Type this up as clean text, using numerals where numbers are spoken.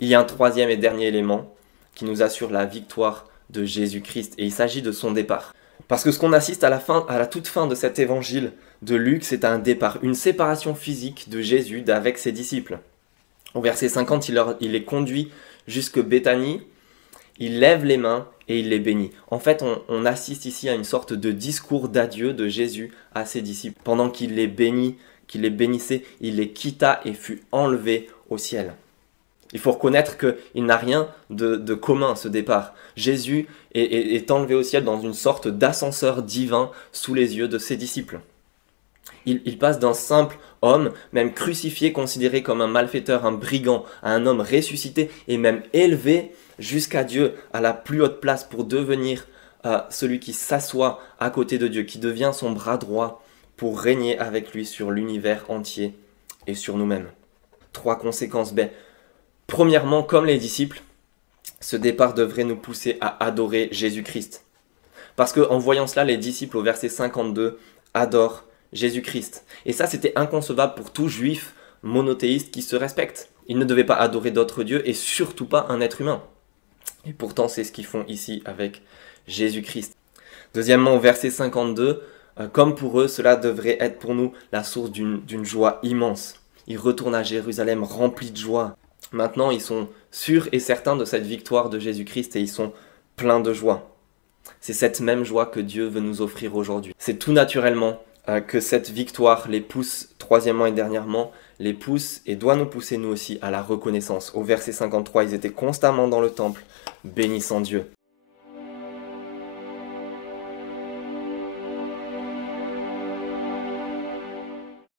Il y a un troisième et dernier élément qui nous assure la victoire de Jésus-Christ, et il s'agit de son départ. Parce que ce qu'on assiste à la toute fin de cet évangile de Luc, c'est un départ, une séparation physique de Jésus avec ses disciples. Au verset 50, il les conduit jusque Béthanie, il lève les mains et il les bénit. En fait, on assiste ici à une sorte de discours d'adieu de Jésus à ses disciples. Pendant qu'il les bénissait, il les quitta et fut enlevé au ciel. Il faut reconnaître qu'il n'a rien de commun, ce départ. Jésus est enlevé au ciel dans une sorte d'ascenseur divin sous les yeux de ses disciples. Il passe d'un simple homme, même crucifié, considéré comme un malfaiteur, un brigand, à un homme ressuscité et même élevé jusqu'à Dieu, à la plus haute place pour devenir celui qui s'assoit à côté de Dieu, qui devient son bras droit pour régner avec lui sur l'univers entier et sur nous-mêmes. Trois conséquences. Premièrement, comme les disciples, ce départ devrait nous pousser à adorer Jésus-Christ. Parce qu'en voyant cela, les disciples au verset 52 adorent Jésus-Christ. Et ça, c'était inconcevable pour tout juif monothéiste qui se respecte. Ils ne devaient pas adorer d'autres dieux et surtout pas un être humain. Et pourtant, c'est ce qu'ils font ici avec Jésus-Christ. Deuxièmement, au verset 52, comme pour eux, cela devrait être pour nous la source d'une joie immense. Ils retournent à Jérusalem remplis de joie. Maintenant, ils sont sûrs et certains de cette victoire de Jésus-Christ et ils sont pleins de joie. C'est cette même joie que Dieu veut nous offrir aujourd'hui. C'est tout naturellement que cette victoire les pousse, troisièmement et dernièrement, les pousse et doit nous pousser nous aussi à la reconnaissance. Au verset 53, ils étaient constamment dans le temple, bénissant Dieu.